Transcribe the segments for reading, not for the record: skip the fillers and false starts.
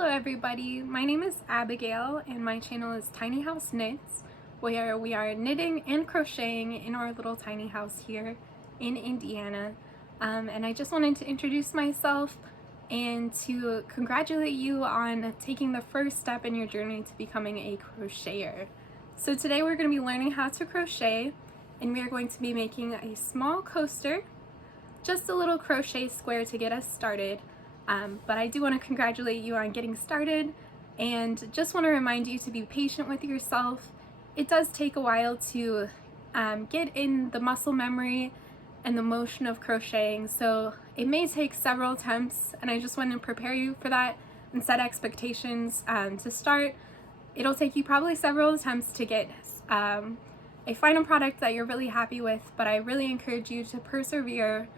Hello everybody, my name is Abigail and my channel is Tiny House Knits, where we are knitting and crocheting in our little tiny house here in Indiana. And I just wanted to introduce myself and to congratulate you on taking the first step in your journey to becoming a crocheter. So today we're going to be learning how to crochet, and we are going to be making a small coaster, just a little crochet square to get us started. But I do want to congratulate you on getting started, and just want to remind you to be patient with yourself. It does take a while to get in the muscle memory and the motion of crocheting, so it may take several attempts, and I just want to prepare you for that and set expectations. To start, it'll take you probably several attempts to get a final product that you're really happy with, but I really encourage you to persevere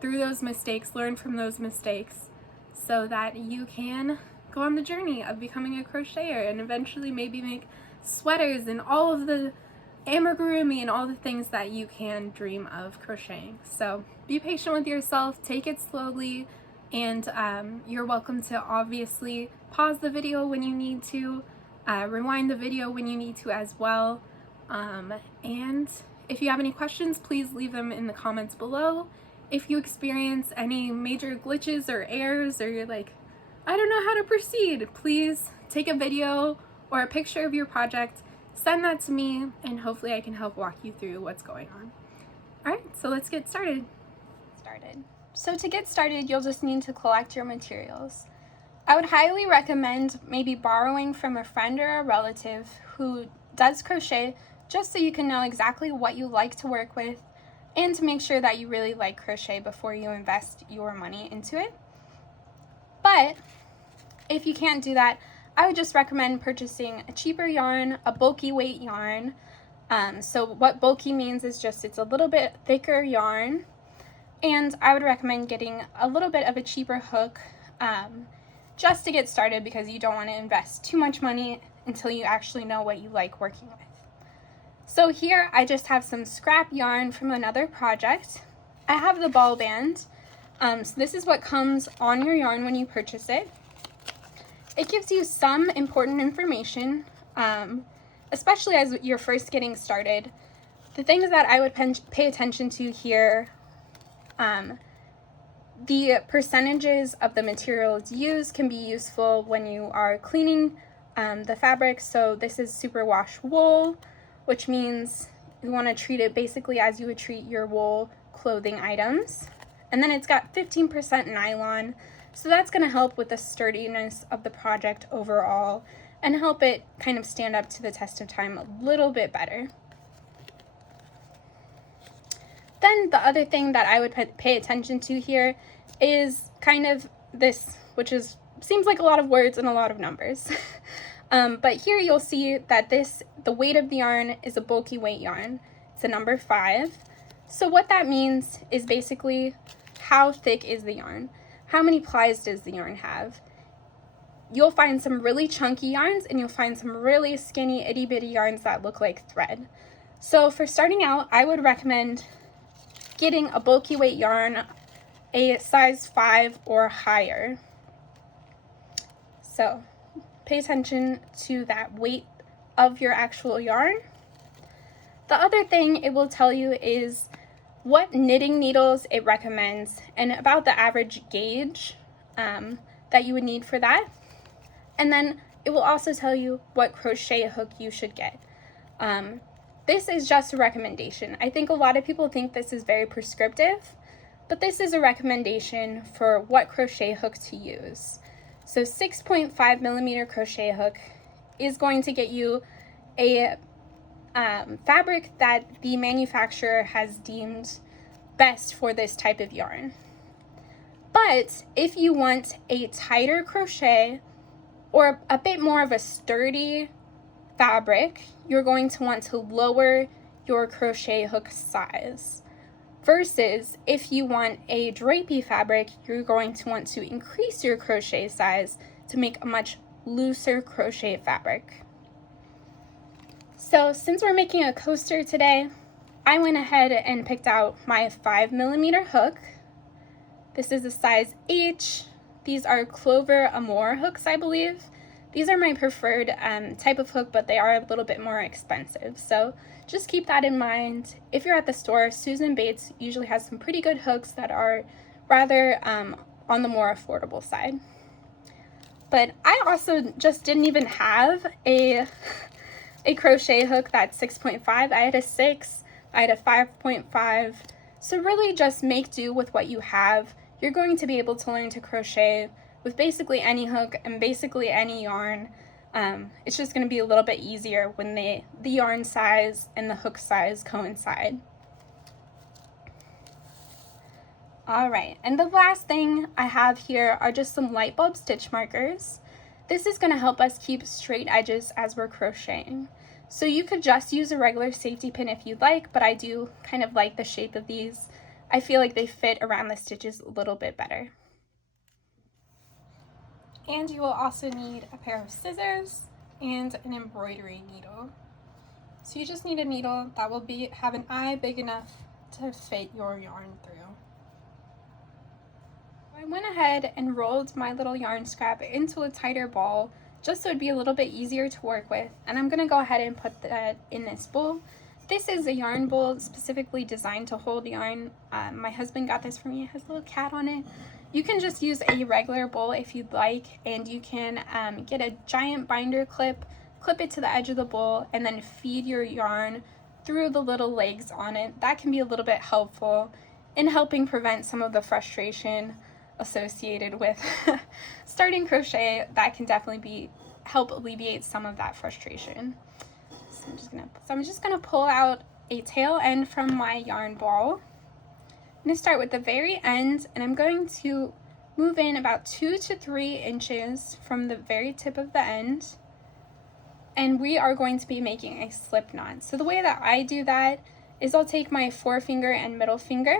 through those mistakes, learn from those mistakes, so that you can go on the journey of becoming a crocheter and eventually maybe make sweaters and all of the amigurumi and all the things that you can dream of crocheting. So be patient with yourself, take it slowly, and you're welcome to obviously pause the video when you need to, rewind the video when you need to as well, and if you have any questions, please leave them in the comments below. If you experience any major glitches or errors, or you're like, I don't know how to proceed, please take a video or a picture of your project, send that to me, and hopefully I can help walk you through what's going on. Alright, so let's get started. So to get started, you'll just need to collect your materials. I would highly recommend maybe borrowing from a friend or a relative who does crochet, just so you can know exactly what you like to work with and to make sure that you really like crochet before you invest your money into it. But if you can't do that, I would just recommend purchasing a cheaper yarn, a bulky weight yarn. So what bulky means is just it's a little bit thicker yarn, and I would recommend getting a little bit of a cheaper hook just to get started, because you don't want to invest too much money until you actually know what you like working with. So here I just have some scrap yarn from another project. I have the ball band. So this is what comes on your yarn when you purchase it. It gives you some important information, especially as you're first getting started. The things that I would pay attention to here, the percentages of the materials used can be useful when you are cleaning the fabric. So this is superwash wool, which means you want to treat it basically as you would treat your wool clothing items. And then it's got 15% nylon, so that's going to help with the sturdiness of the project overall and help it kind of stand up to the test of time a little bit better. Then the other thing that I would pay attention to here is kind of this, which seems like a lot of words and a lot of numbers. But here you'll see that the weight of the yarn is a bulky weight yarn. It's a number 5. So what that means is basically how thick is the yarn? How many plies does the yarn have? You'll find some really chunky yarns, and you'll find some really skinny itty bitty yarns that look like thread. So for starting out, I would recommend getting a bulky weight yarn, a size 5 or higher. So pay attention to that weight of your actual yarn. The other thing it will tell you is what knitting needles it recommends and about the average gauge that you would need for that. And then it will also tell you what crochet hook you should get. This is just a recommendation. I think a lot of people think this is very prescriptive, but this is a recommendation for what crochet hook to use. So 6.5 millimeter crochet hook is going to get you a fabric that the manufacturer has deemed best for this type of yarn. But if you want a tighter crochet or a bit more of a sturdy fabric, you're going to want to lower your crochet hook size. Versus if you want a drapey fabric, you're going to want to increase your crochet size to make a much looser crochet fabric. So since we're making a coaster today, I went ahead and picked out my 5 millimeter hook. This is a size H. These are Clover Amour hooks, I believe. These are my preferred type of hook, but they are a little bit more expensive. So just keep that in mind. If you're at the store, Susan Bates usually has some pretty good hooks that are rather on the more affordable side. But I also just didn't even have a crochet hook that's 6.5. I had a 6, I had a 5.5. So really just make do with what you have. You're going to be able to learn to crochet with basically any hook and basically any yarn. It's just going to be a little bit easier when the yarn size and the hook size coincide. All right, and the last thing I have here are just some light bulb stitch markers. This is going to help us keep straight edges as we're crocheting. So you could just use a regular safety pin if you'd like, but I do kind of like the shape of these. I feel like they fit around the stitches a little bit better. And you will also need a pair of scissors and an embroidery needle. So you just need a needle that will have an eye big enough to fit your yarn through. I went ahead and rolled my little yarn scrap into a tighter ball just so it'd be a little bit easier to work with, and I'm going to go ahead and put that in this bowl. This is a yarn bowl specifically designed to hold yarn. My husband got this for me. It has a little cat on it. You can just use a regular bowl if you'd like, and you can get a giant binder clip it to the edge of the bowl, and then feed your yarn through the little legs on it. That can be a little bit helpful in helping prevent some of the frustration associated with starting crochet. That can definitely help alleviate some of that frustration. So I'm just gonna pull out a tail end from my yarn ball. I'm gonna start with the very end, and I'm going to move in about 2 to 3 inches from the very tip of the end, and we are going to be making a slip knot. So the way that I do that is I'll take my forefinger and middle finger,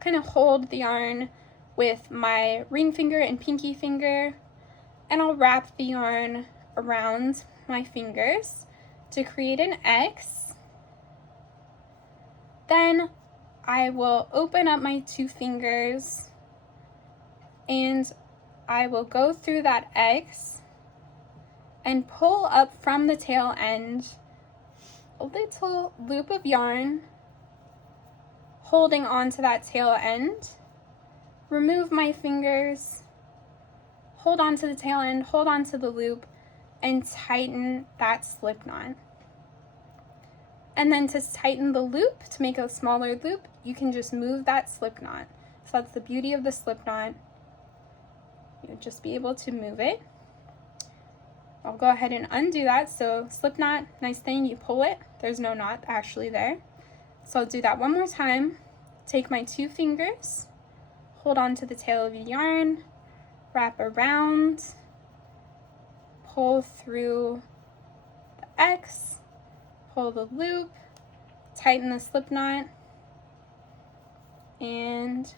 kind of hold the yarn with my ring finger and pinky finger, and I'll wrap the yarn around my fingers to create an X. Then I will open up my 2 fingers and I will go through that X and pull up from the tail end a little loop of yarn, holding onto that tail end. Remove my fingers, hold on to the tail end, hold on to the loop, and tighten that slip knot. And then to tighten the loop, to make a smaller loop, you can just move that slip knot. So that's the beauty of the slip knot. You'll just be able to move it. I'll go ahead and undo that. So slip knot, nice thing, you pull it. There's no knot actually there. So I'll do that one more time. Take my 2 fingers, hold on to the tail of your yarn, wrap around, pull through the X, pull the loop, tighten the slip knot, and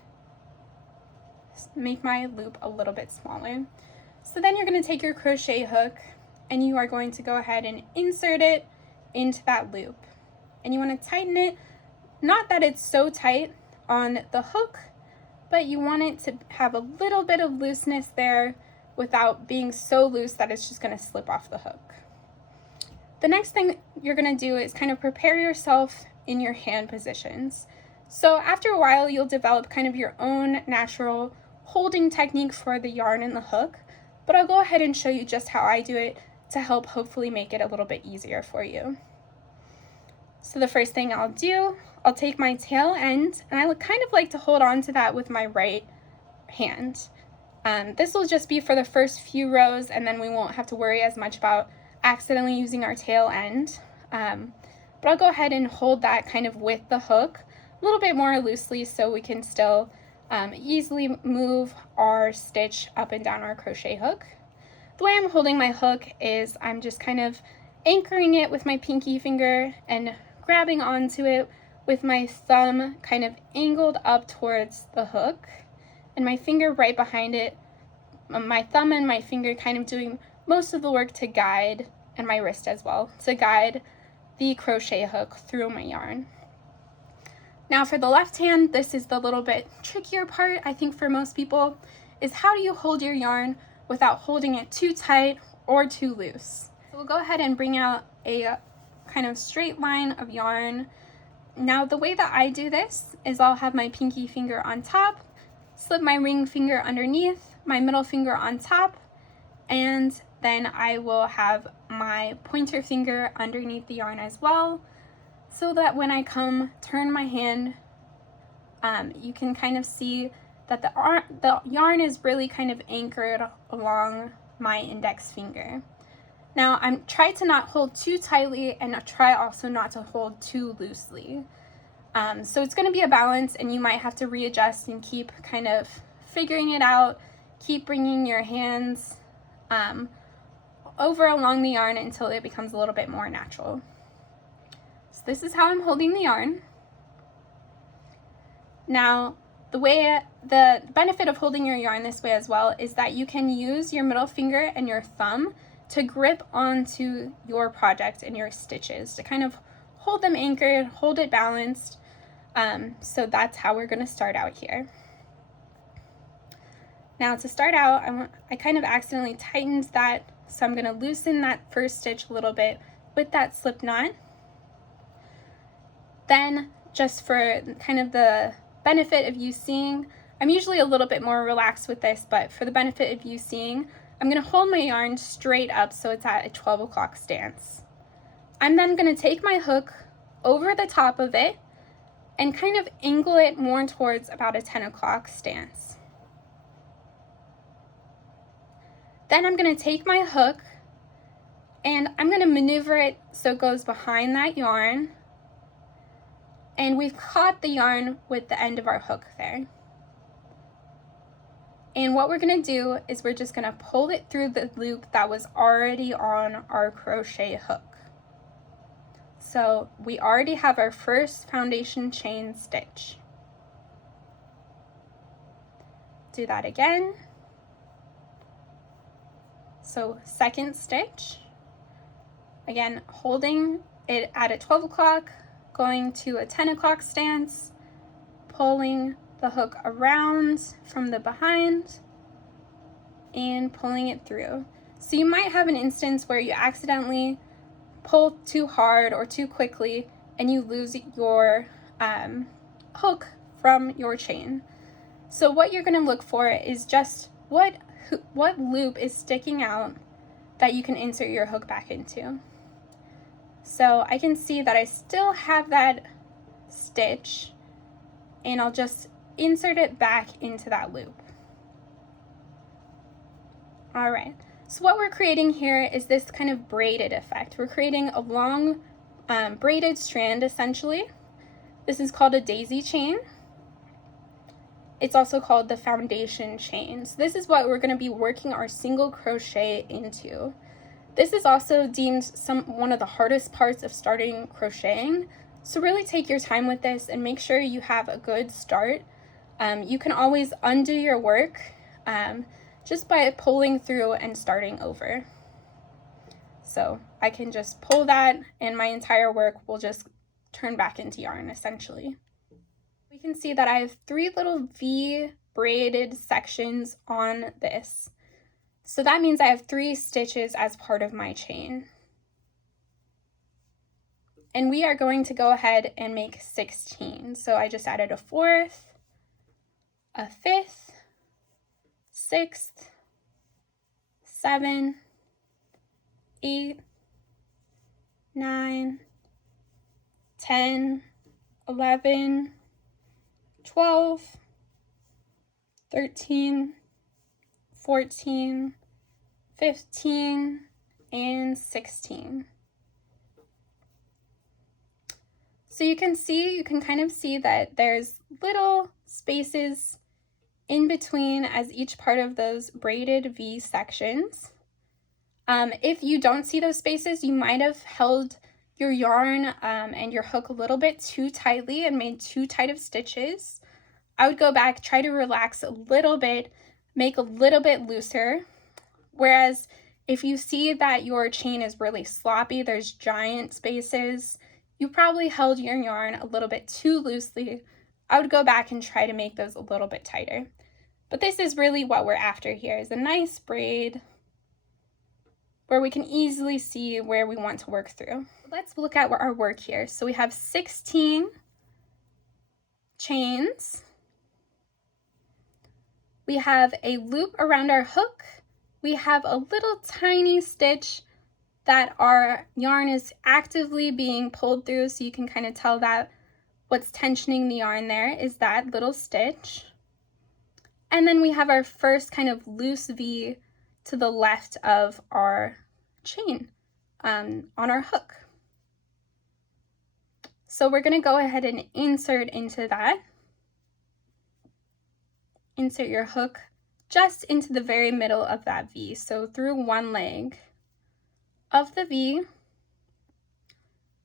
make my loop a little bit smaller. So then you're going to take your crochet hook and you are going to go ahead and insert it into that loop. And you want to tighten it, not that it's so tight on the hook, but you want it to have a little bit of looseness there without being so loose that it's just going to slip off the hook. The next thing you're going to do is kind of prepare yourself in your hand positions. So after a while, you'll develop kind of your own natural holding technique for the yarn and the hook, but I'll go ahead and show you just how I do it to help hopefully make it a little bit easier for you. So the first thing I'll do, I'll take my tail end, and I kind of like to hold on to that with my right hand. This will just be for the first few rows, and then we won't have to worry as much about accidentally using our tail end. But I'll go ahead and hold that kind of with the hook a little bit more loosely so we can still easily move our stitch up and down our crochet hook. The way I'm holding my hook is I'm just kind of anchoring it with my pinky finger and grabbing onto it with my thumb kind of angled up towards the hook, and my finger right behind it, my thumb and my finger kind of doing most of the work to guide, and my wrist as well, to guide the crochet hook through my yarn. Now for the left hand, this is the little bit trickier part, I think, for most people. is how do you hold your yarn without holding it too tight or too loose. So we'll go ahead and bring out a kind of straight line of yarn. Now the way that I do this is I'll have my pinky finger on top, slip my ring finger underneath, my middle finger on top, and then I will have my pointer finger underneath the yarn as well, so that when I turn my hand, you can kind of see that the yarn is really kind of anchored along my index finger. Now I'm trying to not hold too tightly and try also not to hold too loosely. So it's going to be a balance, and you might have to readjust and keep kind of figuring it out. Keep bringing your hands over along the yarn until it becomes a little bit more natural. So this is how I'm holding the yarn. Now, the benefit of holding your yarn this way as well is that you can use your middle finger and your thumb to grip onto your project and your stitches to kind of hold them anchored, hold it balanced. So that's how we're going to start out here. Now to start out, I kind of accidentally tightened that, so I'm going to loosen that first stitch a little bit with that slip knot. Then, just for kind of the benefit of you seeing, I'm usually a little bit more relaxed with this, but for the benefit of you seeing, I'm going to hold my yarn straight up so it's at a 12 o'clock stance. I'm then going to take my hook over the top of it and kind of angle it more towards about a 10 o'clock stance. Then I'm going to take my hook and I'm going to maneuver it so it goes behind that yarn, and we've caught the yarn with the end of our hook there. And what we're going to do is we're just going to pull it through the loop that was already on our crochet hook. So we already have our first foundation chain stitch. Do that again. So second stitch, again holding it at a 12 o'clock, going to a 10 o'clock stance, pulling the hook around from the behind and pulling it through. So you might have an instance where you accidentally pull too hard or too quickly and you lose your hook from your chain. So what you're going to look for is just what loop is sticking out that you can insert your hook back into. So I can see that I still have that stitch, and I'll just insert it back into that loop. All right, so what we're creating here is this kind of braided effect. We're creating a long braided strand essentially. This is called a daisy chain. It's also called the foundation chain. So this is what we're going to be working our single crochet into. This is also deemed one of the hardest parts of starting crocheting. So really take your time with this and make sure you have a good start. You can always undo your work just by pulling through and starting over. So I can just pull that and my entire work will just turn back into yarn essentially. We can see that I have 3 little V braided sections on this. So that means I have 3 stitches as part of my chain. And we are going to go ahead and make 16. So I just added a 4th, a 5th, 6th, 7, 8, 9, 10, 11, 12, 13, 14, 15, and 16. So you can kind of see that there's little spaces in between as each part of those braided V sections. If you don't see those spaces, you might have held your yarn and your hook a little bit too tightly and made too tight of stitches. I would go back, try to relax a little bit, make a little bit looser. Whereas if you see that your chain is really sloppy, there's giant spaces, you probably held your yarn a little bit too loosely. I would go back and try to make those a little bit tighter. But this is really what we're after here, is a nice braid where we can easily see where we want to work through. Let's look at our work here. So we have 16 chains. We have a loop around our hook. We have a little tiny stitch that our yarn is actively being pulled through, so you can kind of tell that what's tensioning the yarn there is that little stitch. And then we have our first kind of loose V to the left of our chain on our hook. So we're going to go ahead and insert into that. Insert your hook just into the very middle of that V, so through one leg of the V.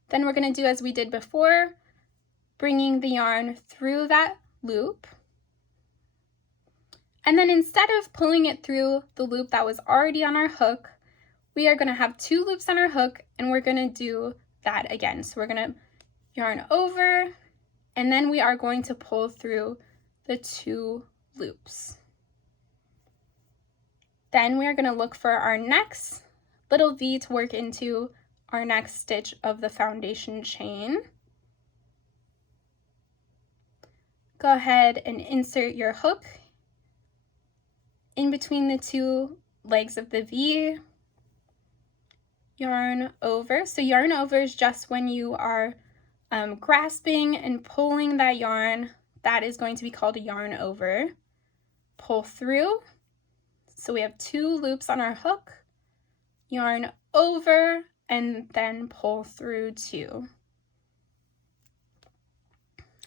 Then we're going to do as we did before, bringing the yarn through that loop. And then instead of pulling it through the loop that was already on our hook, we are going to have 2 loops on our hook, and we're going to do that again. So we're going to yarn over, and then we are going to pull through the 2 loops. Then we are going to look for our next little V to work into our next stitch of the foundation chain. Go ahead and insert your hook in between the 2 legs of the V. Yarn over. So yarn over is just when you are grasping and pulling that yarn. That is going to be called a yarn over. Pull through. So we have 2 loops on our hook, yarn over, and then pull through 2.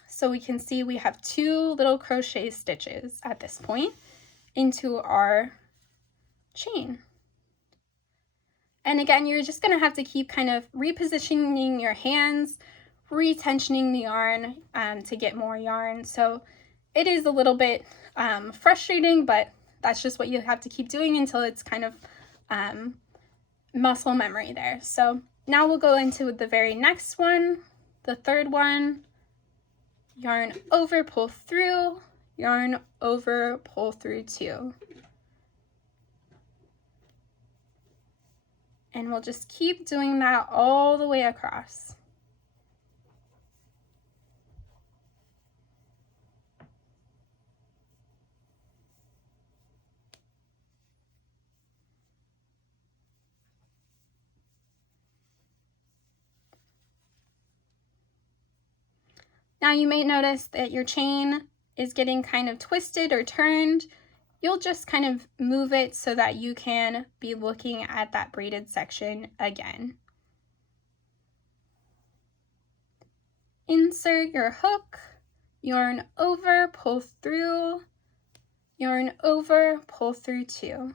So we can see we have 2 little crochet stitches at this point into our chain. And again, you're just going to have to keep kind of repositioning your hands, retensioning the yarn to get more yarn. So it is a little bit frustrating, but that's just what you have to keep doing until it's kind of muscle memory there. So now we'll go into the very next one, the third one. Yarn over, pull through, yarn over, pull through 2. And we'll just keep doing that all the way across. Now you may notice that your chain is getting kind of twisted or turned. You'll just kind of move it so that you can be looking at that braided section again. Insert your hook, yarn over, pull through, yarn over, pull through 2.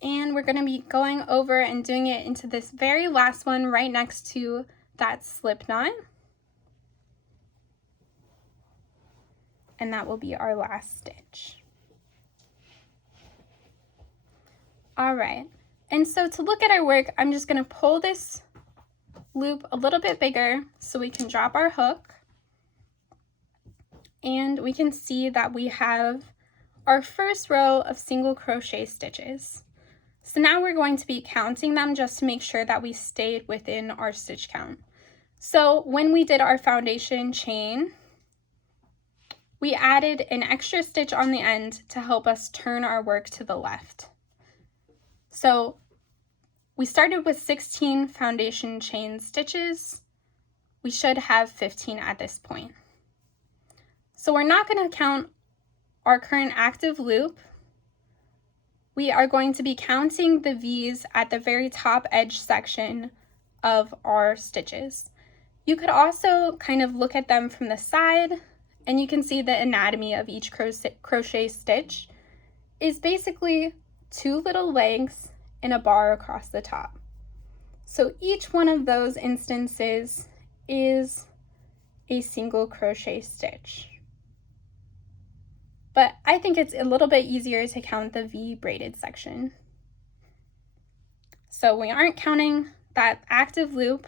And we're going to be going over and doing it into this very last one right next to that slip knot. And that will be our last stitch. All right, and so to look at our work, I'm just going to pull this loop a little bit bigger so we can drop our hook. And we can see that we have our first row of single crochet stitches. So now we're going to be counting them just to make sure that we stayed within our stitch count. So when we did our foundation chain, we added an extra stitch on the end to help us turn our work to the left. So we started with 16 foundation chain stitches. We should have 15 at this point. So we're not going to count our current active loop. We are going to be counting the V's at the very top edge section of our stitches. You could also kind of look at them from the side, and you can see the anatomy of each crochet stitch is basically 2 little legs and a bar across the top. So each one of those instances is a single crochet stitch. But I think it's a little bit easier to count the V braided section. So we aren't counting that active loop.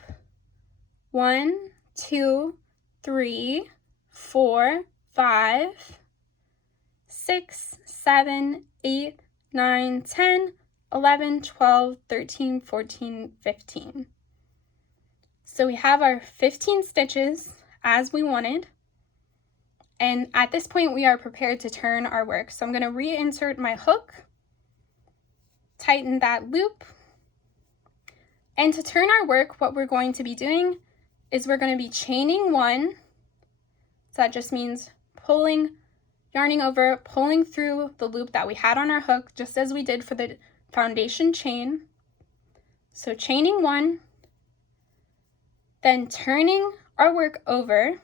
1, 2, 3, 4, 5, 6, 7, 8, 9, 10, 11, 12, 13, 14, 15. So we have our 15 stitches as we wanted. And at this point, we are prepared to turn our work. So I'm going to reinsert my hook, tighten that loop. And to turn our work, what we're going to be doing is we're going to be chaining 1. So that just means yarning over, pulling through the loop that we had on our hook, just as we did for the foundation chain. So chaining 1, then turning our work over,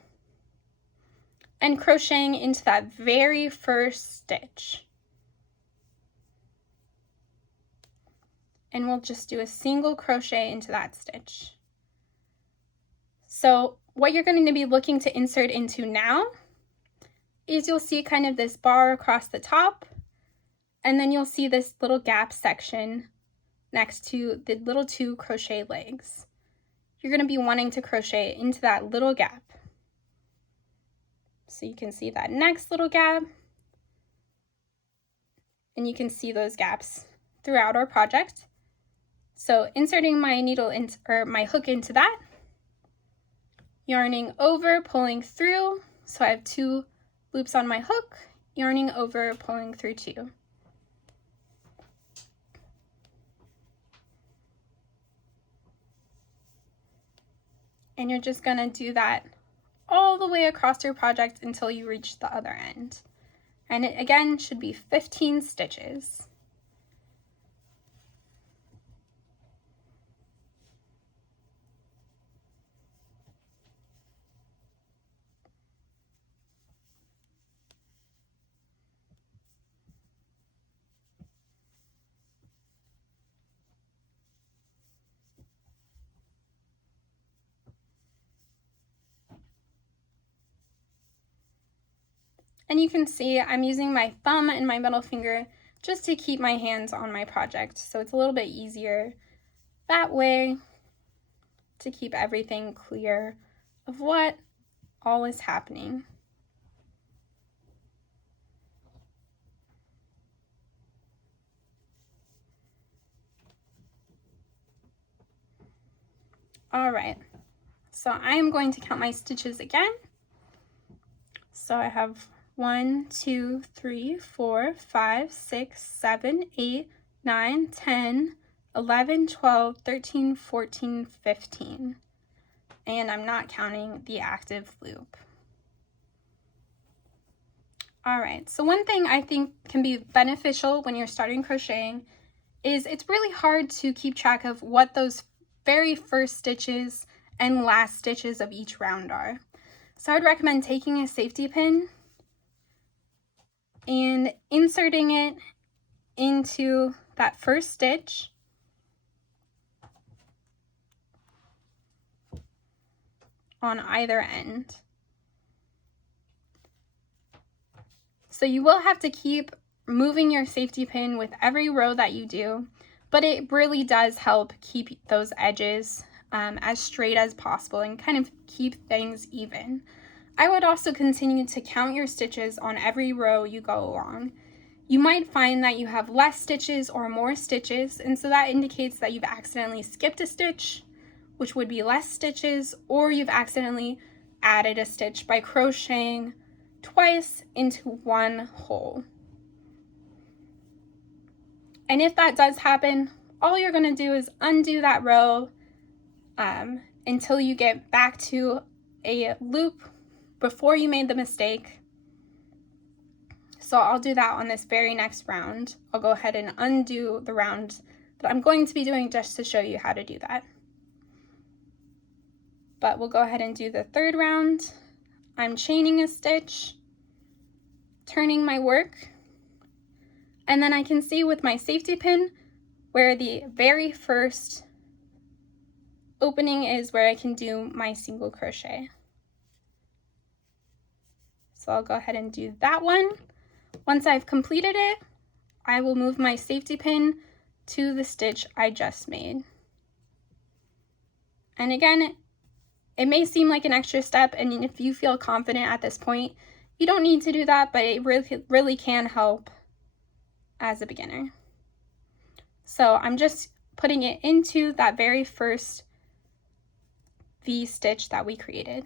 and crocheting into that very first stitch. And we'll just do a single crochet into that stitch. So what you're going to be looking to insert into now is you'll see kind of this bar across the top, and then you'll see this little gap section next to the little 2 crochet legs. You're going to be wanting to crochet into that little gap. So you can see that next little gap, and you can see those gaps throughout our project. So inserting my my hook into that, yarning over, pulling through. So I have 2 loops on my hook, yarning over, pulling through 2. And you're just going to do that all the way across your project until you reach the other end. And it again should be 15 stitches. And you can see I'm using my thumb and my middle finger just to keep my hands on my project. So it's a little bit easier that way to keep everything clear of what all is happening. All right, so I am going to count my stitches again. So I have 1, 2, 3, 4, 5, 6, 7, 8, 9, 10, 11, 12, 13, 14, 15. And I'm not counting the active loop. All right, so one thing I think can be beneficial when you're starting crocheting is it's really hard to keep track of what those very first stitches and last stitches of each round are. So I would recommend taking a safety pin and inserting it into that first stitch. On either end. So you will have to keep moving your safety pin with every row that you do, but it really does help keep those edges as straight as possible and kind of keep things even. I would also continue to count your stitches on every row you go along. You might find that you have less stitches or more stitches, and so that indicates that you've accidentally skipped a stitch, which would be less stitches, or you've accidentally added a stitch by crocheting twice into one hole. And if that does happen, all you're going to do is undo that row until you get back to a loop before you made the mistake. So I'll do that on this very next round. I'll go ahead and undo the round that I'm going to be doing just to show you how to do that. But we'll go ahead and do the third round. I'm chaining a stitch, turning my work, and then I can see with my safety pin where the very first opening is where I can do my single crochet. So I'll go ahead and do that one. Once I've completed it, I will move my safety pin to the stitch I just made. And again, it may seem like an extra step, and if you feel confident at this point, you don't need to do that, but it really can help as a beginner. So I'm just putting it into that very first V stitch that we created.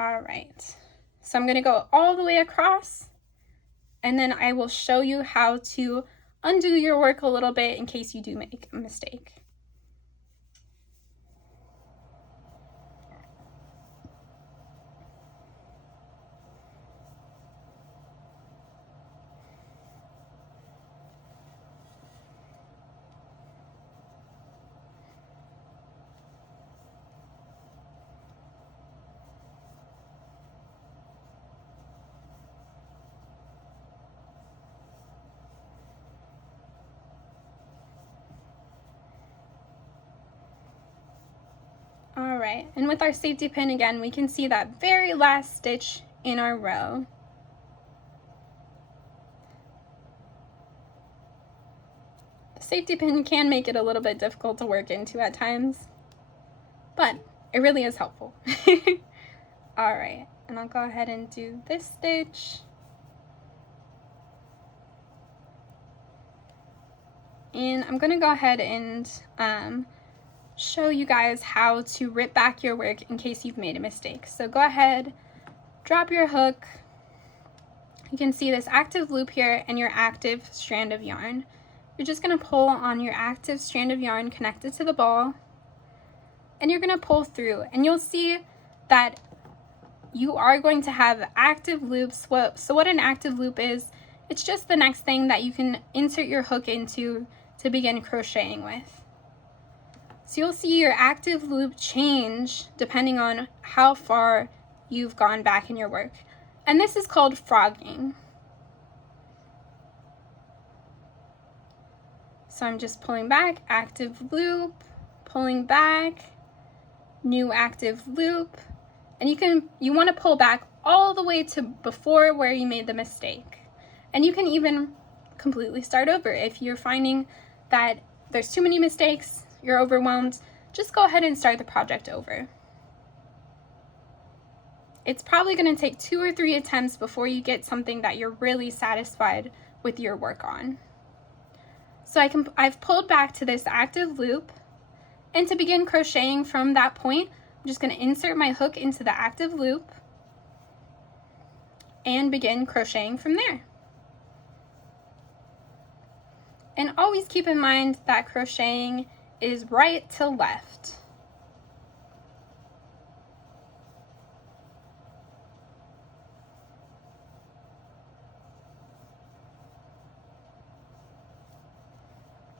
All right, so I'm going to go all the way across, and then I will show you how to undo your work a little bit in case you do make a mistake. All right, and with our safety pin again, we can see that very last stitch in our row. The safety pin can make it a little bit difficult to work into at times, but it really is helpful. All right, and I'll go ahead and do this stitch. And I'm gonna go ahead and show you guys how to rip back your work in case you've made a mistake. So go ahead, drop your hook. You can see this active loop here and your active strand of yarn. You're just going to pull on your active strand of yarn connected to the ball, and you're going to pull through, and you'll see that you are going to have active loops. So what an active loop is, it's just the next thing that you can insert your hook into to begin crocheting with. So you'll see your active loop change depending on how far you've gone back in your work. And this is called frogging. So I'm just pulling back, active loop, pulling back, new active loop. And you want to pull back all the way to before where you made the mistake. And you can even completely start over. If you're finding that there's too many mistakes, you're overwhelmed, just go ahead and start the project over. It's probably going to take 2 or 3 attempts before you get something that you're really satisfied with your work on. So I've pulled back to this active loop, and to begin crocheting from that point, I'm just going to insert my hook into the active loop and begin crocheting from there. And always keep in mind that crocheting is right to left.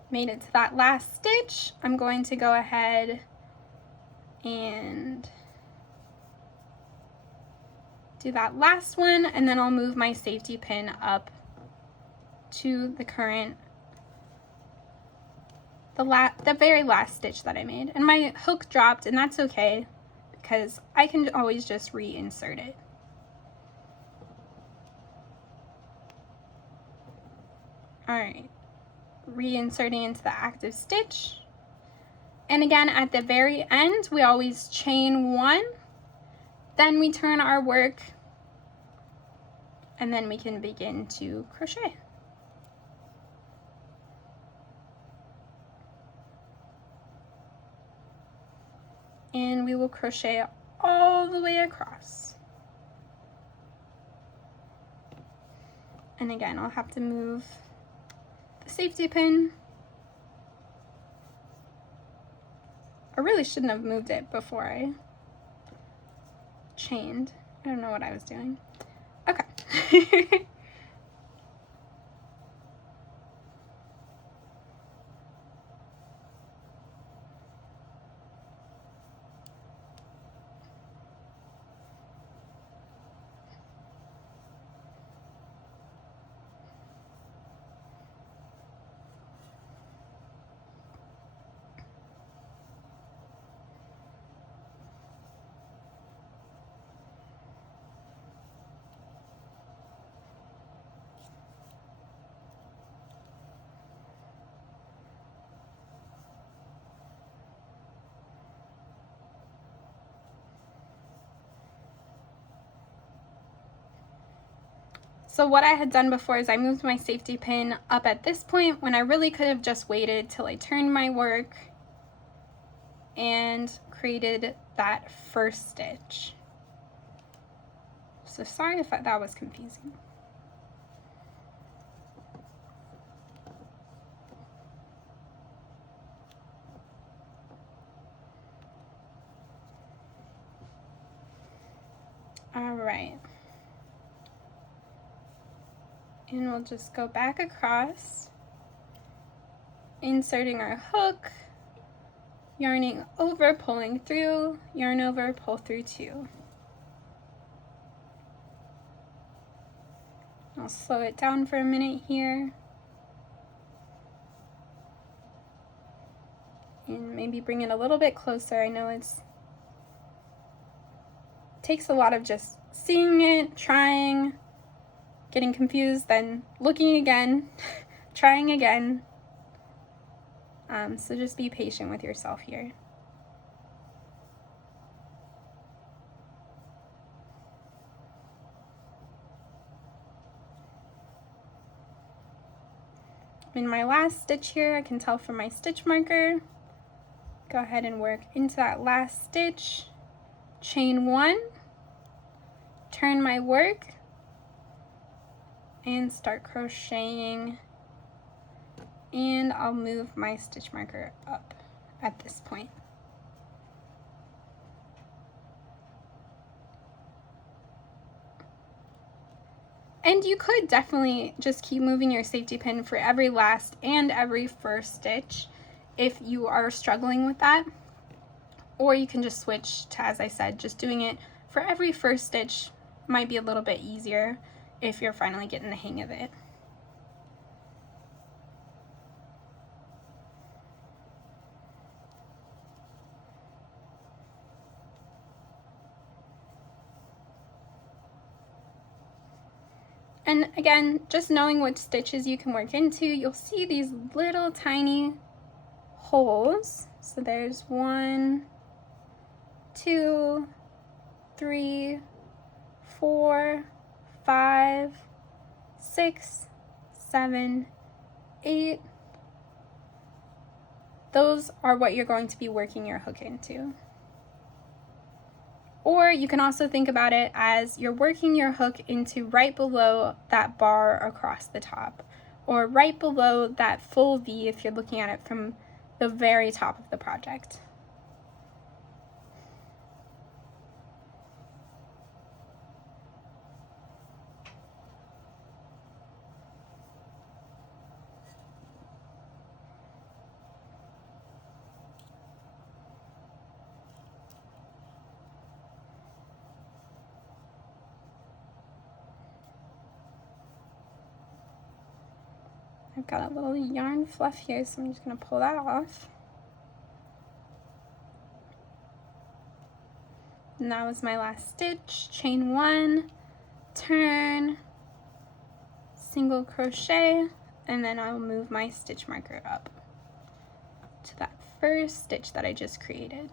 Made it to that last stitch. I'm going to go ahead and do that last one, and then I'll move my safety pin up to the current, the very last stitch that I made. And my hook dropped, and that's okay because I can always just reinsert it. All right, reinserting into the active stitch. And again, at the very end, we always chain 1, then we turn our work, and then we can begin to crochet. And we will crochet all the way across. And again, I'll have to move the safety pin. I really shouldn't have moved it before I chained. I don't know what I was doing. Okay. So what I had done before is I moved my safety pin up at this point when I really could have just waited till I turned my work and created that first stitch. So sorry if that was confusing. All right. And we'll just go back across, inserting our hook, yarning over, pulling through, yarn over, pull through 2. I'll slow it down for a minute here. And maybe bring it a little bit closer. I know it takes a lot of just seeing it, trying, getting confused, then looking again, trying again. So just be patient with yourself here. In my last stitch here, I can tell from my stitch marker. Go ahead and work into that last stitch, chain 1, turn my work, and start crocheting, and I'll move my stitch marker up at this point. And you could definitely just keep moving your safety pin for every last and every first stitch if you are struggling with that, or you can just switch to, as I said, just doing it for every first stitch might be a little bit easier if you're finally getting the hang of it. And again, just knowing which stitches you can work into, you'll see these little tiny holes. So there's 1, 2, 3, 4, 5, 6, 7, 8. Those are what you're going to be working your hook into. Or you can also think about it as you're working your hook into right below that bar across the top, or right below that full V if you're looking at it from the very top of the project. I've got a little yarn fluff here, so I'm just going to pull that off. And that was my last stitch. Chain 1, turn, single crochet, and then I'll move my stitch marker up to that first stitch that I just created.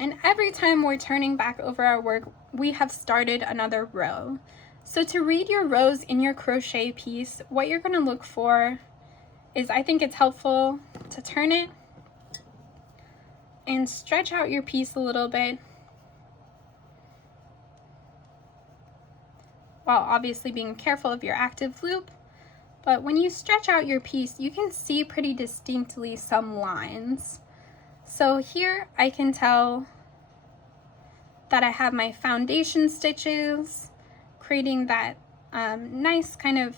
And every time we're turning back over our work, we have started another row. So to read your rows in your crochet piece, what you're going to look for is, I think it's helpful to turn it and stretch out your piece a little bit, while obviously being careful of your active loop. But when you stretch out your piece, you can see pretty distinctly some lines. So here I can tell that I have my foundation stitches, creating that nice kind of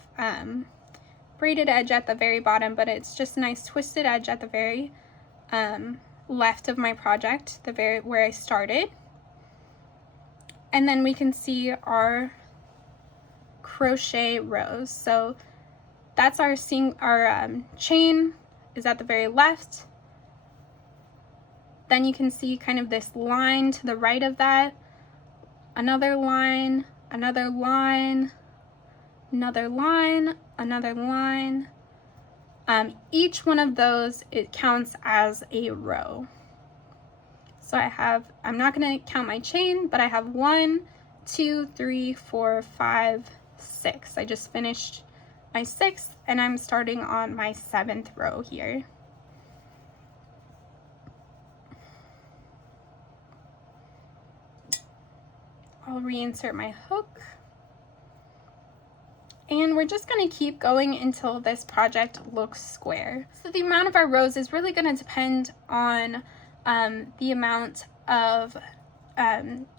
braided edge at the very bottom, but it's just a nice twisted edge at the very left of my project, where I started. And then we can see our crochet rows. So that's our chain is at the very left. Then you can see kind of this line to the right of that, another line, another line, another line, another line, each one of those, it counts as a row. So I'm not going to count my chain, but I have 1, 2, 3, 4, 5, 6. I just finished my 6th and I'm starting on my 7th row here. I'll reinsert my hook. And we're just going to keep going until this project looks square. So the amount of our rows is really going to depend on the amount of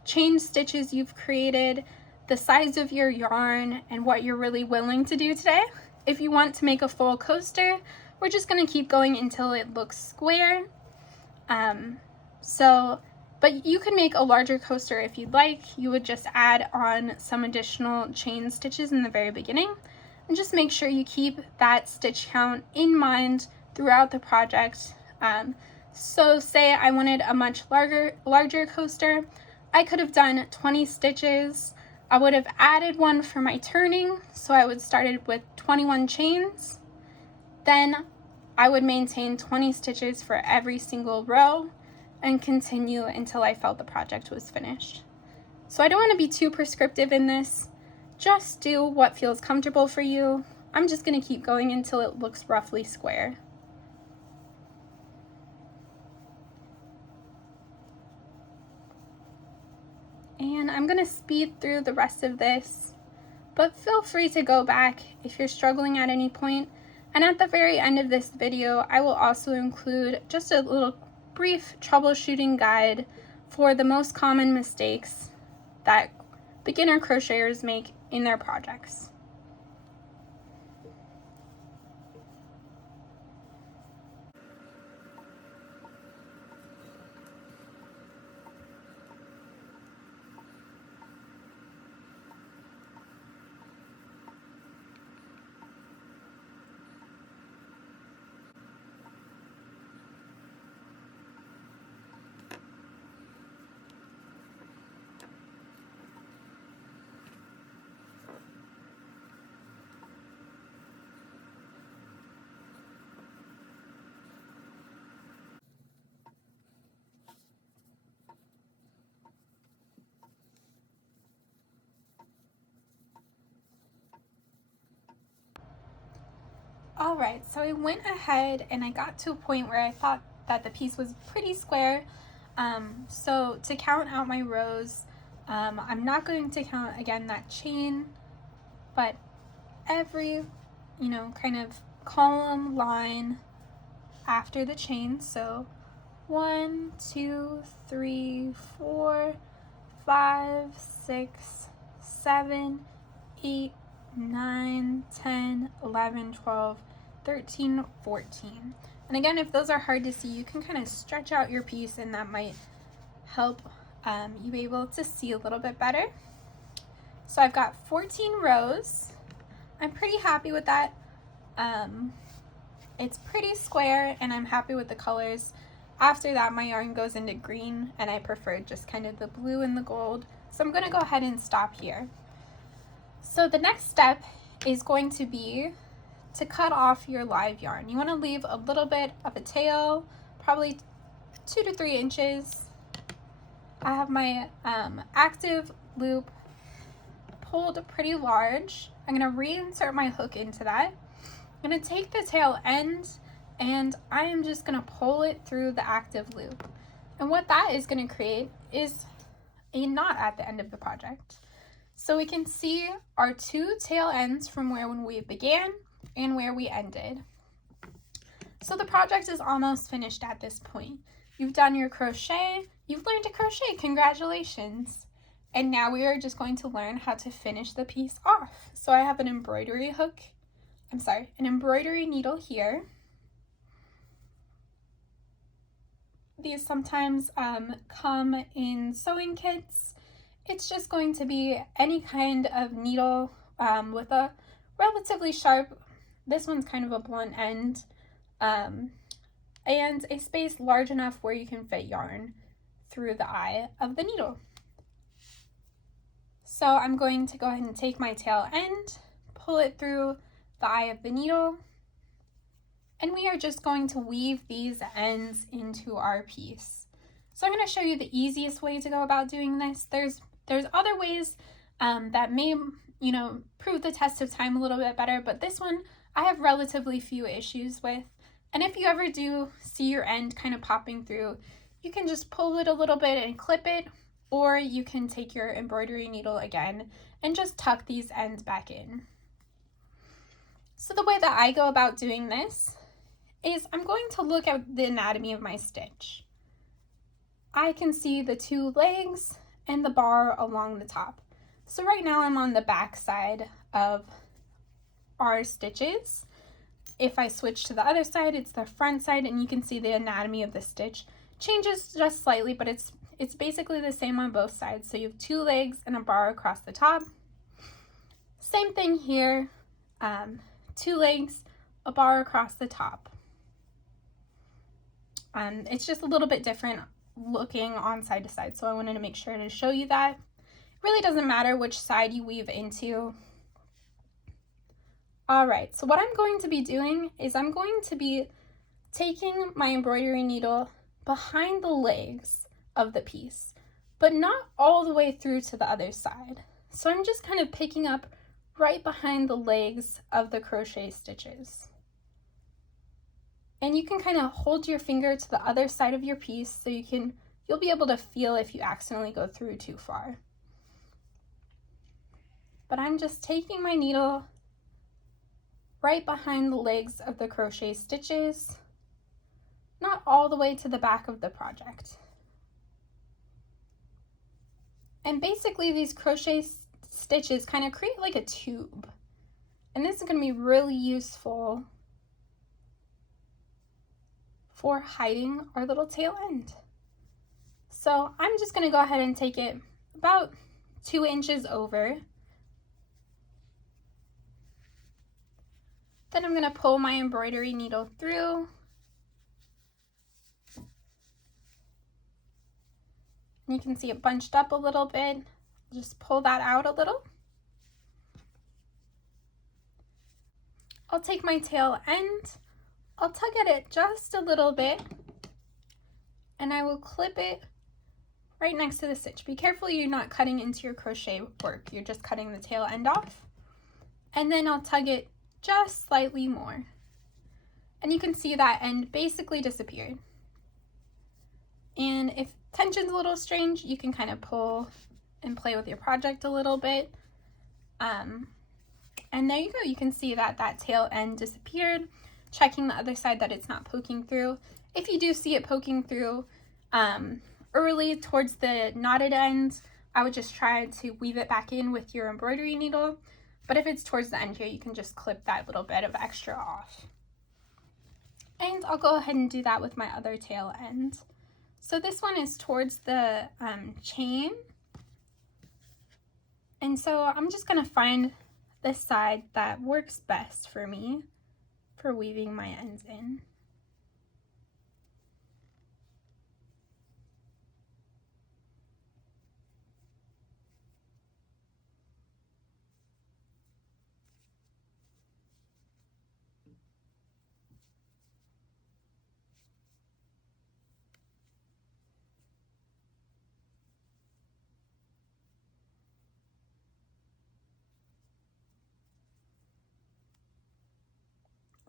chain stitches you've created, the size of your yarn, and what you're really willing to do today. If you want to make a full coaster, we're just going to keep going until it looks square. But you can make a larger coaster if you'd like. You would just add on some additional chain stitches in the very beginning, and just make sure you keep that stitch count in mind throughout the project. So say I wanted a much larger coaster, I could have done 20 stitches. I would have added one for my turning, so I would started with 21 chains. Then I would maintain 20 stitches for every single row and continue until I felt the project was finished. So I don't want to be too prescriptive in this. Just do what feels comfortable for you. I'm just going to keep going until it looks roughly square. And I'm going to speed through the rest of this, but feel free to go back if you're struggling at any point. And at the very end of this video, I will also include just a little brief troubleshooting guide for the most common mistakes that beginner crocheters make in their projects. Alright, so I went ahead and I got to a point where I thought that the piece was pretty square. So to count out my rows, I'm not going to count again that chain, but every, kind of column line after the chain. So 1, 2, 3, 4, 5, 6, 7, 8, 9, 10, 11, 12, 13, 14. And again, if those are hard to see, you can kind of stretch out your piece and that might help you be able to see a little bit better. So I've got 14 rows. I'm pretty happy with that. It's pretty square and I'm happy with the colors. After that, my yarn goes into green and I prefer just kind of the blue and the gold. So I'm going to go ahead and stop here. So the next step is going to be to cut off your live yarn. You want to leave a little bit of a tail, probably 2 to 3 inches. I have my active loop pulled pretty large. I'm going to reinsert my hook into that. I'm going to take the tail end and I am just going to pull it through the active loop. And what that is going to create is a knot at the end of the project. So we can see our 2 tail ends from when we began and where we ended. So the project is almost finished at this point. You've done your crochet, you've learned to crochet, congratulations. And now we are just going to learn how to finish the piece off. So I have an embroidery needle here. These sometimes come in sewing kits. It's just going to be any kind of needle with a relatively sharp, this one's kind of a blunt end, and a space large enough where you can fit yarn through the eye of the needle. So I'm going to go ahead and take my tail end, pull it through the eye of the needle, we are just going to weave these ends into our piece. So I'm going to show you the easiest way to go about doing this. There's other ways that may, prove the test of time a little bit better, but this one I have relatively few issues with. And if you ever do see your end kind of popping through, you can just pull it a little bit and clip it, or you can take your embroidery needle again and just tuck these ends back in. So the way that I go about doing this is I'm going to look at the anatomy of my stitch. I can see the two legs and the bar along the top. So right now I'm on the back side of our stitches. If I switch to the other side, it's the front side, and you can see the anatomy of the stitch changes just slightly, but it's basically the same on both sides. So you have two legs and a bar across the top. Same thing here, two legs, a bar across the top. It's just a little bit different looking on side to side, so I wanted to make sure to show you that. It really doesn't matter which side you weave into. All right, so what I'm going to be doing is I'm going to be taking my embroidery needle behind the legs of the piece, but not all the way through to the other side. So I'm just kind of picking up right behind the legs of the crochet stitches. And you can kind of hold your finger to the other side of your piece so you'll be able to feel if you accidentally go through too far. But I'm just taking my needle right behind the legs of the crochet stitches, not all the way to the back of the project. And basically these crochet stitches kind of create like a tube. And this is going to be really useful for hiding our little tail end. So I'm just going to go ahead and take it about 2 inches over. Then I'm going to pull my embroidery needle through. And you can see it bunched up a little bit. Just pull that out a little. I'll take my tail end, I'll tug at it just a little bit, and I will clip it right next to the stitch. Be careful you're not cutting into your crochet work, you're just cutting the tail end off. And then I'll tug it just slightly more. And you can see that end basically disappeared. And if tension's a little strange, you can kind of pull and play with your project a little bit. And there you go, you can see that that tail end disappeared, checking the other side that it's not poking through. If you do see it poking through early towards the knotted end, I would just try to weave it back in with your embroidery needle. But if it's towards the end here, you can just clip that little bit of extra off. And I'll go ahead and do that with my other tail end. So this one is towards the chain. And so I'm just gonna find the side that works best for me for weaving my ends in.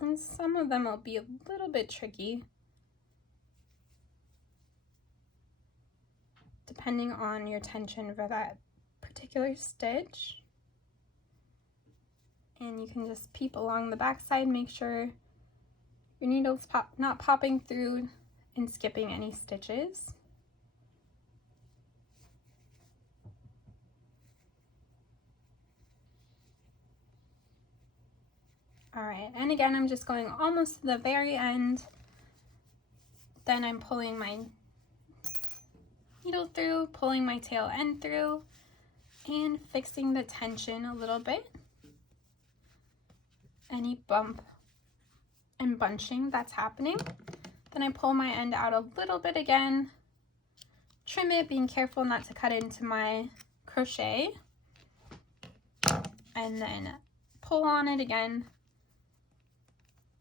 And some of them will be a little bit tricky, depending on your tension for that particular stitch. And you can just peep along the back side, make sure your needle's not popping through and skipping any stitches. All right, and again, I'm just going almost to the very end. Then I'm pulling my needle through, pulling my tail end through, and fixing the tension a little bit. Any bump and bunching that's happening. Then I pull my end out a little bit again, trim it, being careful not to cut into my crochet, and then pull on it again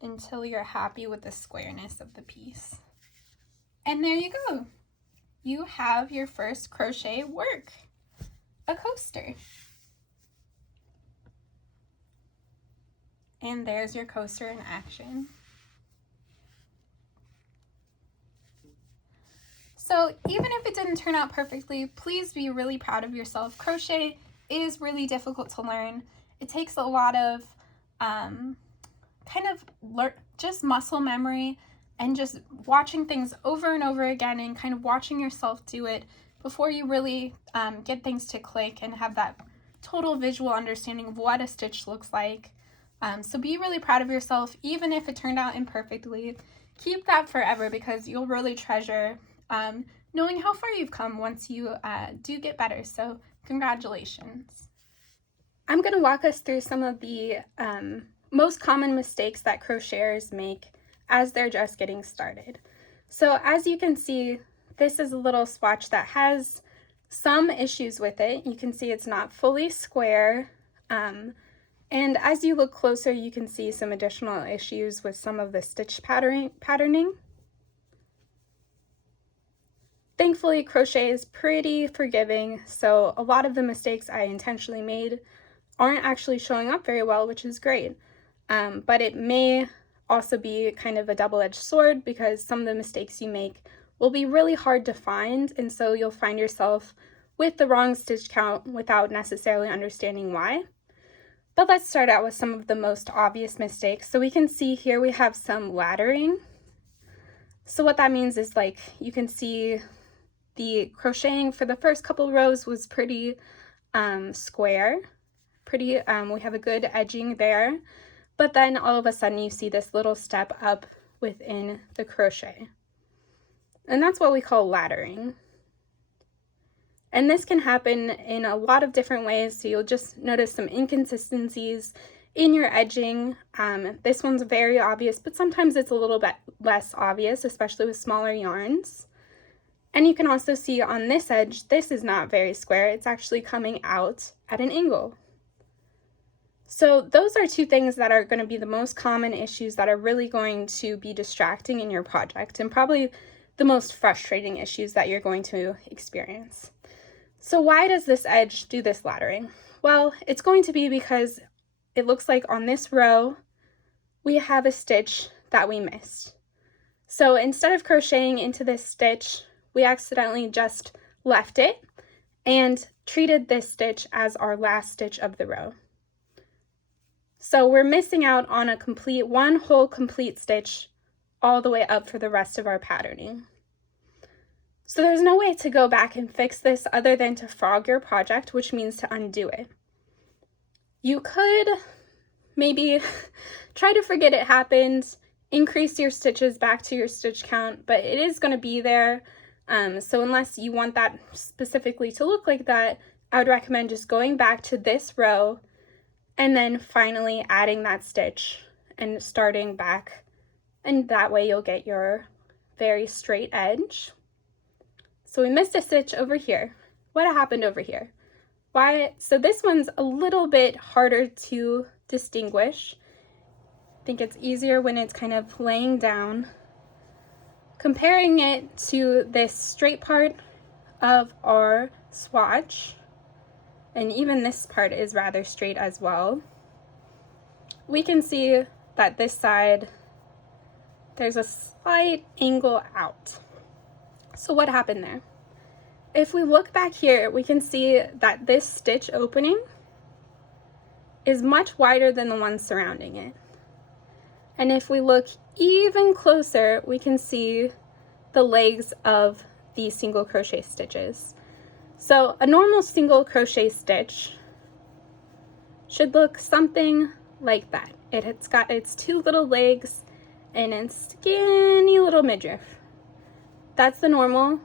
until you're happy with the squareness of the piece. And there you go. You have your first crochet work, a coaster. And there's your coaster in action. So even if it didn't turn out perfectly, please be really proud of yourself. Crochet is really difficult to learn. It takes a lot of just muscle memory and just watching things over and over again and kind of watching yourself do it before you really get things to click and have that total visual understanding of what a stitch looks like. So be really proud of yourself, even if it turned out imperfectly. Keep that forever because you'll really treasure knowing how far you've come once you do get better. So congratulations. I'm going to walk us through some of the most common mistakes that crocheters make as they're just getting started. So as you can see, this is a little swatch that has some issues with it. You can see it's not fully square. And as you look closer, you can see some additional issues with some of the stitch patterning. Thankfully, crochet is pretty forgiving, so a lot of the mistakes I intentionally made aren't actually showing up very well, which is great. But it may also be kind of a double-edged sword because some of the mistakes you make will be really hard to find, and so you'll find yourself with the wrong stitch count without necessarily understanding why. But let's start out with some of the most obvious mistakes. So we can see here we have some laddering. So what that means is, like, you can see the crocheting for the first couple rows was pretty square. We have a good edging there. But then all of a sudden you see this little step up within the crochet. And that's what we call laddering. And this can happen in a lot of different ways, so you'll just notice some inconsistencies in your edging. This one's very obvious, but sometimes it's a little bit less obvious, especially with smaller yarns. And you can also see on this edge, this is not very square. It's actually coming out at an angle. So those are two things that are going to be the most common issues that are really going to be distracting in your project and probably the most frustrating issues that you're going to experience. So why does this edge do this laddering? Well, it's going to be because it looks like on this row, we have a stitch that we missed. So instead of crocheting into this stitch, we accidentally just left it and treated this stitch as our last stitch of the row. So we're missing out on one whole complete stitch all the way up for the rest of our patterning. So there's no way to go back and fix this other than to frog your project, which means to undo it. You could maybe try to forget it happened, increase your stitches back to your stitch count, but it is going to be there. So unless you want that specifically to look like that, I would recommend just going back to this row and then finally adding that stitch and starting back. And that way you'll get your very straight edge. So we missed a stitch over here. What happened over here? Why? So this one's a little bit harder to distinguish. I think it's easier when it's kind of laying down. Comparing it to this straight part of our swatch, and even this part is rather straight as well, we can see that this side, there's a slight angle out. So what happened there? If we look back here, we can see that this stitch opening is much wider than the one surrounding it. And if we look even closer, we can see the legs of the single crochet stitches. So a normal single crochet stitch should look something like that. It's got its two little legs and its skinny little midriff. That's the normal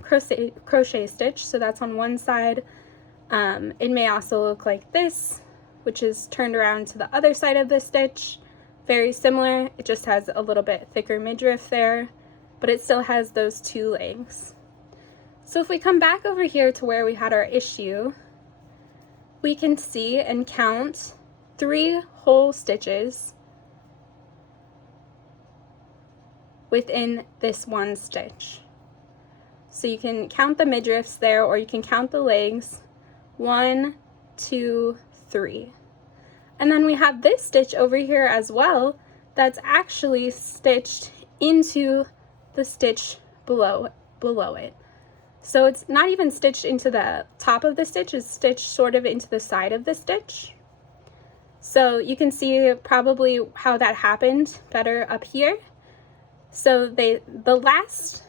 crochet stitch, so that's on one side. It may also look like this, which is turned around to the other side of the stitch. Very similar, it just has a little bit thicker midriff there, but it still has those two legs. So if we come back over here to where we had our issue, we can see and count 3 whole stitches within this one stitch. So you can count the midriffs there, or you can count the legs. 1, 2, 3. And then we have this stitch over here as well that's actually stitched into the stitch below it. So it's not even stitched into the top of the stitch, it's stitched sort of into the side of the stitch. So you can see probably how that happened better up here. So the last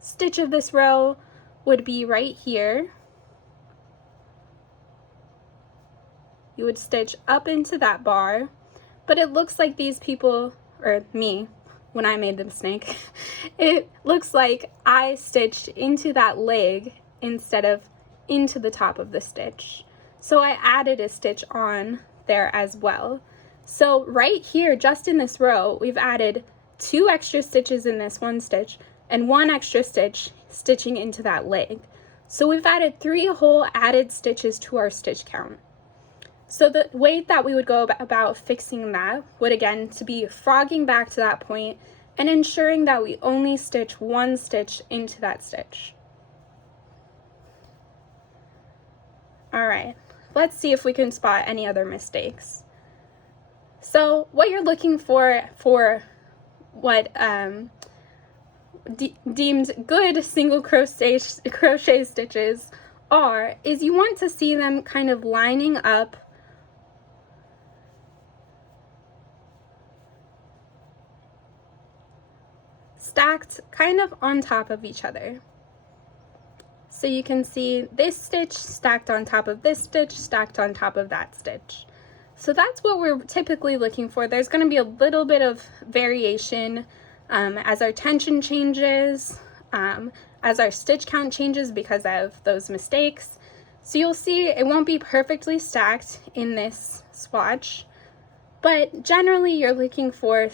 stitch of this row would be right here. You would stitch up into that bar, but it looks like these people, or me, when I made the mistake, it looks like I stitched into that leg instead of into the top of the stitch. So I added a stitch on there as well. So right here, just in this row, we've added 2 extra stitches in this one stitch and 1 extra stitch stitching into that leg. So we've added 3 whole added stitches to our stitch count. So the way that we would go about fixing that would again to be frogging back to that point and ensuring that we only stitch 1 stitch into that stitch. All right, let's see if we can spot any other mistakes. So what you're looking for what deemed good single crochet stitches is you want to see them kind of lining up stacked kind of on top of each other. So you can see this stitch stacked on top of this stitch, stacked on top of that stitch. So that's what we're typically looking for. There's going to be a little bit of variation as our tension changes, as our stitch count changes because of those mistakes. So you'll see it won't be perfectly stacked in this swatch, but generally you're looking for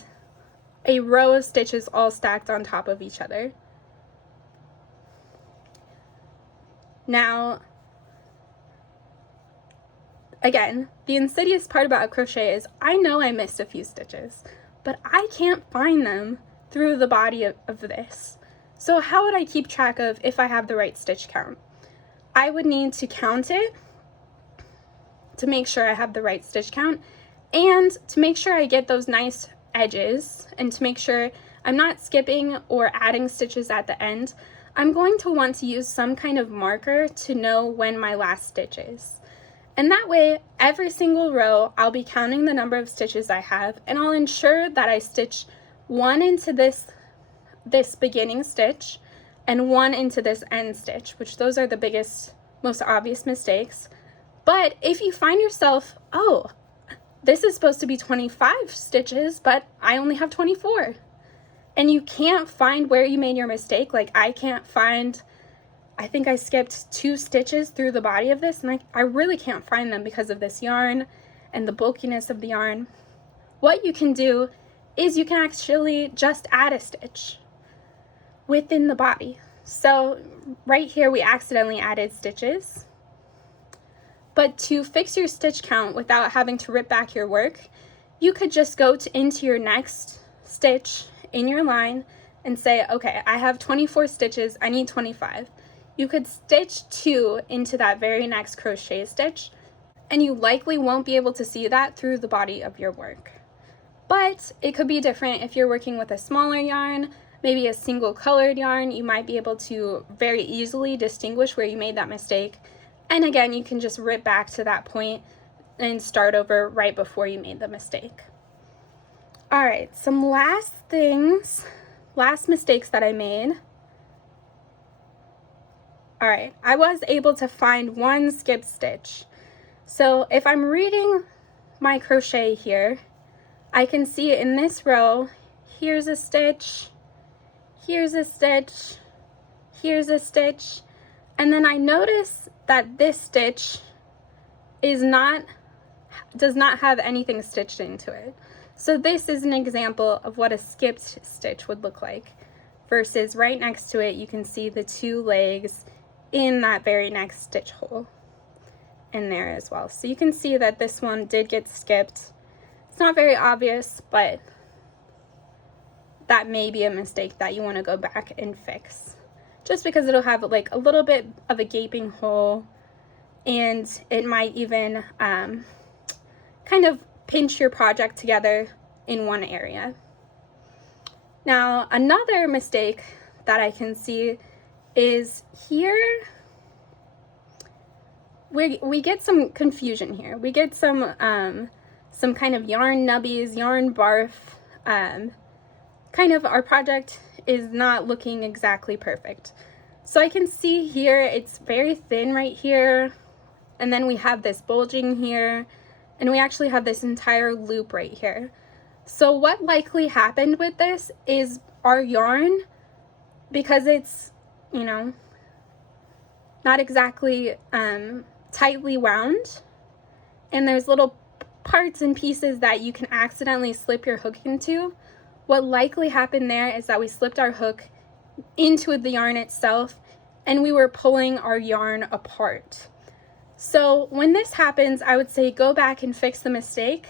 a row of stitches all stacked on top of each other. Now, again, the insidious part about crochet is I know I missed a few stitches, but I can't find them through the body of this. So how would I keep track of if I have the right stitch count? I would need to count it to make sure I have the right stitch count and to make sure I get those nice edges and to make sure I'm not skipping or adding stitches at the end. I'm going to want to use some kind of marker to know when my last stitch is. And that way, every single row, I'll be counting the number of stitches I have, and I'll ensure that I stitch 1 into this beginning stitch and 1 into this end stitch, which those are the biggest, most obvious mistakes. But if you find yourself, oh, this is supposed to be 25 stitches, but I only have 24. And you can't find where you made your mistake. Like I can't find, I think I skipped 2 stitches through the body of this, and I really can't find them because of this yarn and the bulkiness of the yarn. What you can do is you can actually just add a stitch within the body. So right here we accidentally added stitches. But to fix your stitch count without having to rip back your work, you could just go into your next stitch in your line and say, okay, I have 24 stitches, I need 25. You could stitch 2 into that very next crochet stitch, and you likely won't be able to see that through the body of your work. But it could be different if you're working with a smaller yarn, maybe a single colored yarn. You might be able to very easily distinguish where you made that mistake. And again, you can just rip back to that point and start over right before you made the mistake. All right, some last mistakes that I made. All right, I was able to find 1 skip stitch. So if I'm reading my crochet here, I can see in this row, here's a stitch, here's a stitch, here's a stitch, and then I notice that this stitch does not have anything stitched into it. So this is an example of what a skipped stitch would look like, versus right next to it you can see the 2 legs in that very next stitch hole in there as well. So you can see that this one did get skipped. It's not very obvious, but that may be a mistake that you want to go back and fix. Just because it'll have like a little bit of a gaping hole, and it might even kind of pinch your project together in one area. Now, another mistake that I can see is here. We get some confusion here. We get some kind of yarn nubbies, yarn barf. Kind of our project is not looking exactly perfect. So I can see here it's very thin right here, and then we have this bulging here, and we actually have this entire loop right here. So what likely happened with this is our yarn, because it's, you know, not exactly tightly wound, and there's little parts and pieces that you can accidentally slip your hook into. What likely happened there is that we slipped our hook into the yarn itself, and we were pulling our yarn apart. So when this happens, I would say go back and fix the mistake.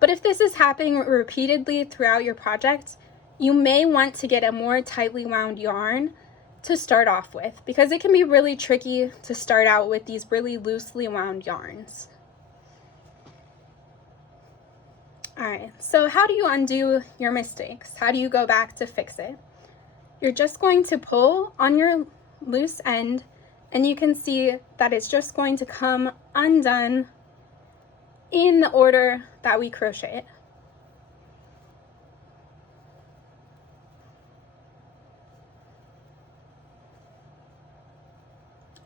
But if this is happening repeatedly throughout your project, you may want to get a more tightly wound yarn to start off with, because it can be really tricky to start out with these really loosely wound yarns. Alright, so how do you undo your mistakes? How do you go back to fix it? You're just going to pull on your loose end, and you can see that it's just going to come undone in the order that we crochet it.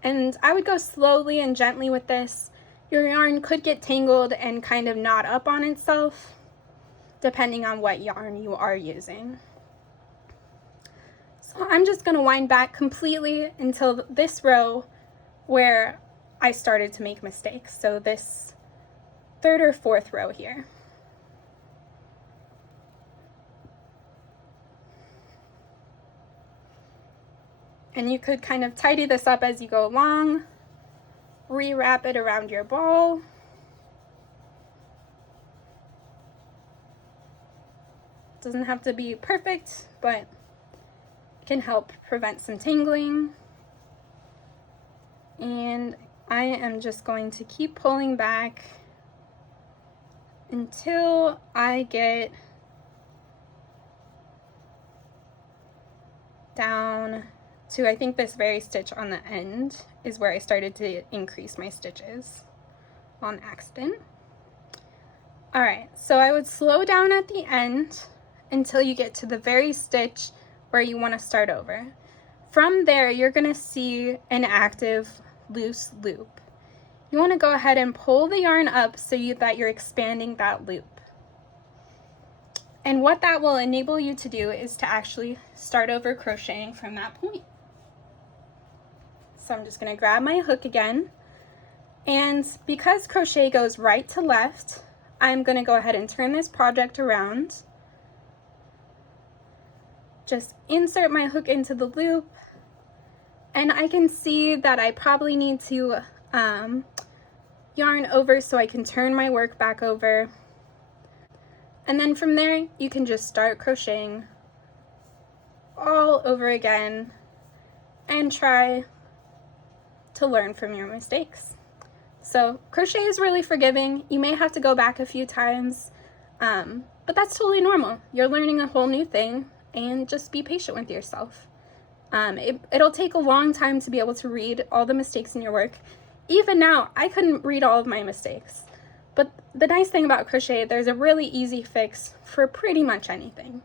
And I would go slowly and gently with this. Your yarn could get tangled and kind of knot up on itself, depending on what yarn you are using. So I'm just going to wind back completely until this row where I started to make mistakes. So this third or fourth row here. And you could kind of tidy this up as you go along, rewrap it around your ball. Doesn't have to be perfect, but can help prevent some tangling. And I am just going to keep pulling back until I get down to, I think, this very stitch on the end is where I started to increase my stitches on accident. All right, so I would slow down at the end until you get to the very stitch where you want to start over. From there, you're going to see an active loose loop. You want to go ahead and pull the yarn up so that you're expanding that loop. And what that will enable you to do is to actually start over crocheting from that point. So I'm just going to grab my hook again, and because crochet goes right to left, I'm going to go ahead and turn this project around. Just insert my hook into the loop, and I can see that I probably need to yarn over so I can turn my work back over. And then from there, you can just start crocheting all over again and try to learn from your mistakes. So crochet is really forgiving. You may have to go back a few times, but that's totally normal. You're learning a whole new thing, and just be patient with yourself. It'll take a long time to be able to read all the mistakes in your work. Even now, I couldn't read all of my mistakes. But the nice thing about crochet, there's a really easy fix for pretty much anything.